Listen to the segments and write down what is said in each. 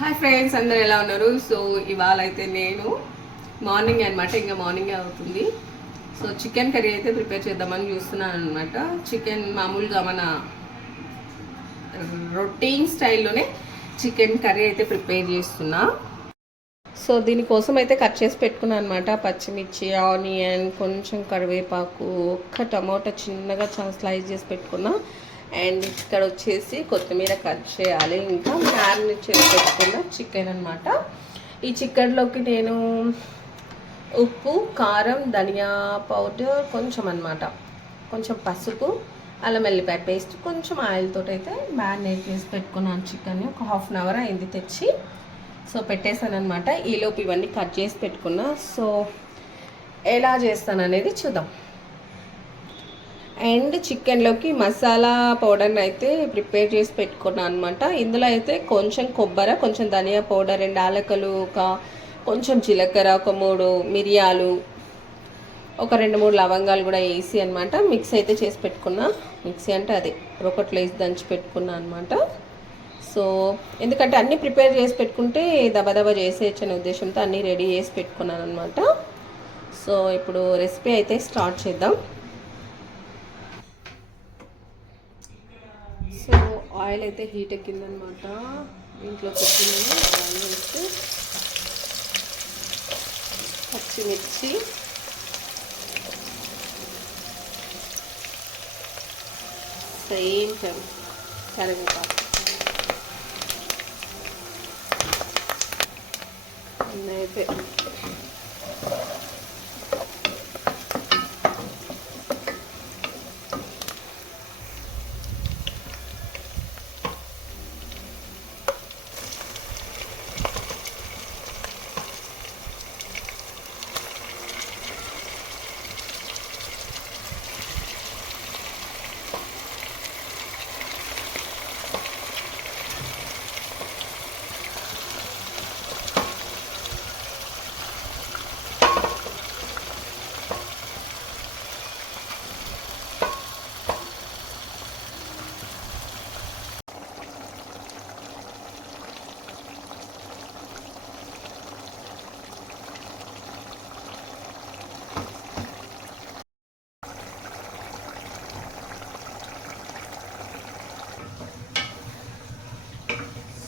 Hi friends, అందరు ఎలా ఉన్నారు? సో ఇవాళ అయితే నేను మార్నింగ్ అనమాట, ఇంకా మార్నింగే అవుతుంది. సో చికెన్ కర్రీ అయితే ప్రిపేర్ చేద్దామని చూస్తున్నాను అనమాట. చికెన్ మామూలుగా మన రొటీన్ స్టైల్లోనే చికెన్ కర్రీ అయితే ప్రిపేర్ చేస్తున్నా. సో దీనికోసం అయితే కట్ చేసి పెట్టుకున్నాను అనమాట. పచ్చిమిర్చి, ఆనియన్, కొంచెం కరివేపాకు, ఒక్క టమాటా చిన్నగా స్లైస్ చేసి పెట్టుకున్నా. అండ్ ఇక్కడ వచ్చేసి కొత్తిమీర కట్ చేయాలి. ఇంకా మ్యారినేట్ చేసి పెట్టుకున్న చికెన్ అనమాట. ఈ చికెన్లోకి నేను ఉప్పు, కారం, ధనియా పౌడర్ కొంచెం అనమాట, కొంచెం పసుపు, అల్లం వెల్లిపాయ పేస్ట్, కొంచెం ఆయిల్ తోటి అయితే మ్యారినేట్ చేసి పెట్టుకున్నాను చికెన్. ఒక హాఫ్ అన్ అవర్ అయింది తెచ్చి. సో పెట్టేశాను అనమాట. ఈలోపు ఇవన్నీ కట్ చేసి పెట్టుకున్నా. సో ఎలా చేస్తాను అనేది చూద్దాం. అండ్ చికెన్లోకి మసాలా పౌడర్ని అయితే ప్రిపేర్ చేసి పెట్టుకున్నాను అనమాట. ఇందులో అయితే కొంచెం కొబ్బరి, కొంచెం ధనియా పౌడర్, 2 యాలకులు, కొంచెం జీలకర్ర, ఒక 3 మిరియాలు, ఒక 2-3 లవంగాలు కూడా వేసి అనమాట మిక్స్ అయితే చేసి పెట్టుకున్నా. మిక్సీ అంటే అదే ఒకట్లో వేసి దంచి పెట్టుకున్నా అనమాట. సో ఎందుకంటే అన్నీ ప్రిపేర్ చేసి పెట్టుకుంటే దబదబా చేసేయచ్చు అనే ఉద్దేశంతో అన్నీ రెడీ చేసి పెట్టుకున్నాను అనమాట. సో ఇప్పుడు రెసిపీ అయితే స్టార్ట్ చేద్దాం. సో ఆయిల్ అయితే హీట్ ఎక్కిందనమాట. ఇంట్లో పెట్టినాను. ఆయిల్ వేసి పచ్చిమిర్చి, సేమ్ కరివేపాకు అయితే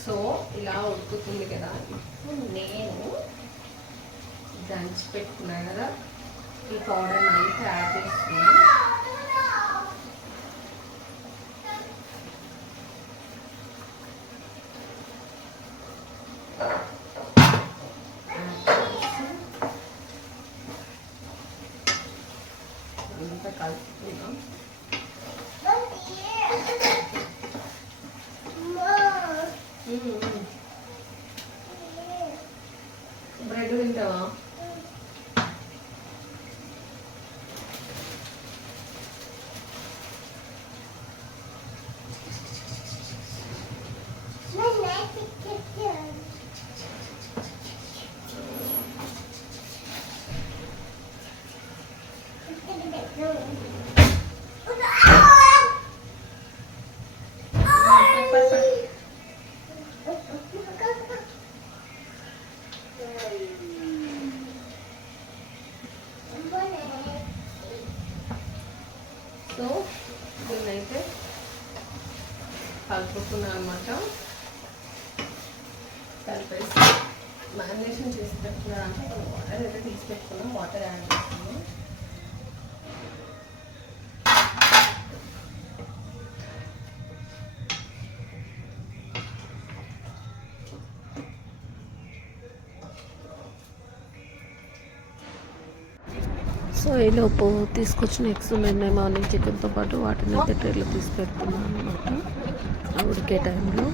సో ఇలా ఉడుకుతుంది కదా. ఇప్పుడు నేను దంచి పెట్టుకున్నాను కదా ఈ పౌడర్ అంతా యాడ్ చేస్తున్నాను. అంతా కలుపుతున్నాం. బ్రెడ్ తింటావా? సో దీన్నైతే కలుపుకున్నాను అనమాట. కలిపేసి మ్యారినేషన్ చేసి పెట్టుకున్నాను అంటే వాటర్ అయితే తీసి పెట్టుకున్నాం. వాటర్ యాడ్ చేస్తున్నాం. సో ఈలోపు తీసుకొచ్చిన ఎగ్స్ ఉన్నాయి మార్నింగ్ చికెన్తో పాటు, వాటిని అయితే ట్రేలో తీసి పెడుతున్నాను అనమాట ఉడికే టైంలో.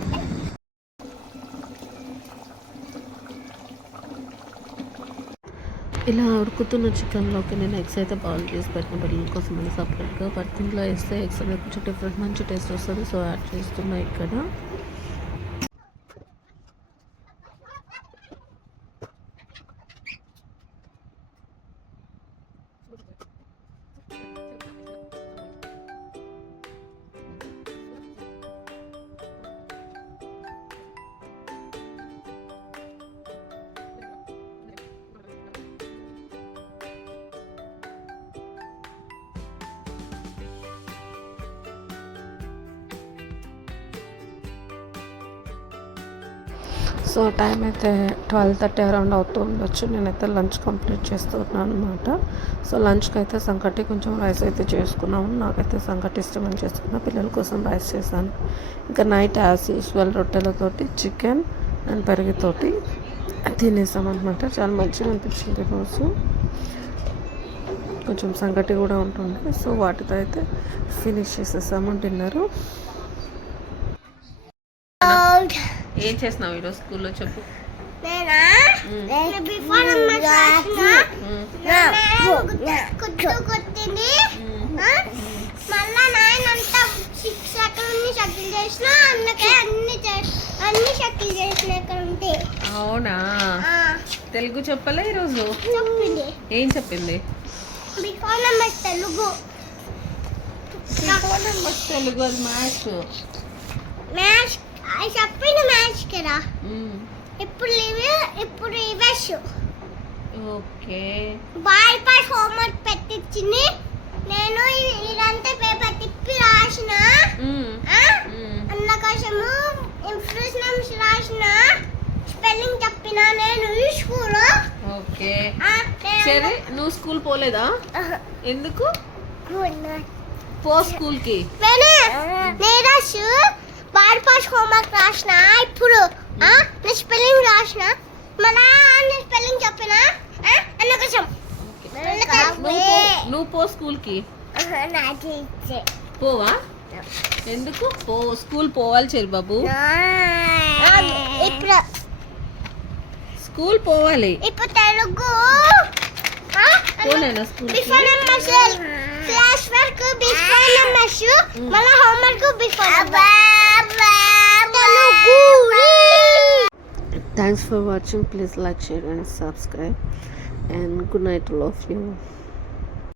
ఇలా ఉడుకుతున్న చికెన్లోకి నేను ఎగ్స్ అయితే బాయిల్ చేసి పెట్టిన పిల్లల కోసం అని సపరేట్గా. బట్ దీంట్లో వేస్తే ఎగ్స్ అనేది కొంచెం డిఫరెంట్ మంచి టేస్ట్ వస్తుంది. సో యాడ్ చేస్తున్నా ఇక్కడ. సో టైం అయితే 12:30 అరౌండ్ అవుతూ ఉండొచ్చు. నేనైతే లంచ్ కంప్లీట్ చేస్తున్నాను అనమాట. సో లంచ్కి అయితే సంకటి కొంచెం రైస్ అయితే చేసుకున్నాము. నాకైతే సంకటి ఇష్టమని చేసుకున్నా, పిల్లల కోసం రైస్ చేశాను. ఇంకా నైట్ యాజ్ యూజువల్ రొట్టెలతోటి చికెన్ అండ్ పెరుగుతోటి తినేసామన్నమాట. చాలా మంచిగా అనిపించింది ఈరోజు. కొంచెం సంగటి కూడా ఉంటుంది. సో వాటితో అయితే ఫినిష్ చేసేసాము డిన్నరు. ఏం చేస్తున్నావు ఈరోజు స్కూల్లో చెప్పు. అవునా, తెలుగు చెప్పలే ఈరోజు? ఏం చెప్పింది? తెలుగు తెలుగు అది మ్యాథ్స్ చెప్పింది మ్యాథ్స్ కదా. ఇప్పుడు reverse. Okay, bye bye homework పెట్టించింది. నేను ఇదంతా పేపర్ తిప్పి రాసిన, అందుకోసము ఇంప్రెషన్స్ రాసిన, స్పెల్లింగ్ చెప్పిన నేను ఈ స్కూల్. ఓకే సరే, నువ్వు స్కూల్ పోలేదా? ఎందుకు? పో స్కూల్కి. నీరస్ బాయ్ పాస్ హోంవర్క్ రాసిన, ఇప్పుడు నేను స్పెల్లింగ్ రాసిన, మన నేను స్పెల్లింగ్ చెప్పిన అందుకోసం. నువ్వు పో స్కూల్కి. పోవా? ఎందుకు స్కూల్ పోవాలి చెరు బాబు. ఇప్పుడు స్కూల్ పోవాలి. ఇప్పుడు తెలుగు పోలేనా school? Before numbers, class work before numbers, మన homework before numbers. Thanks for watching. Please like, share and subscribe, and good night all of you.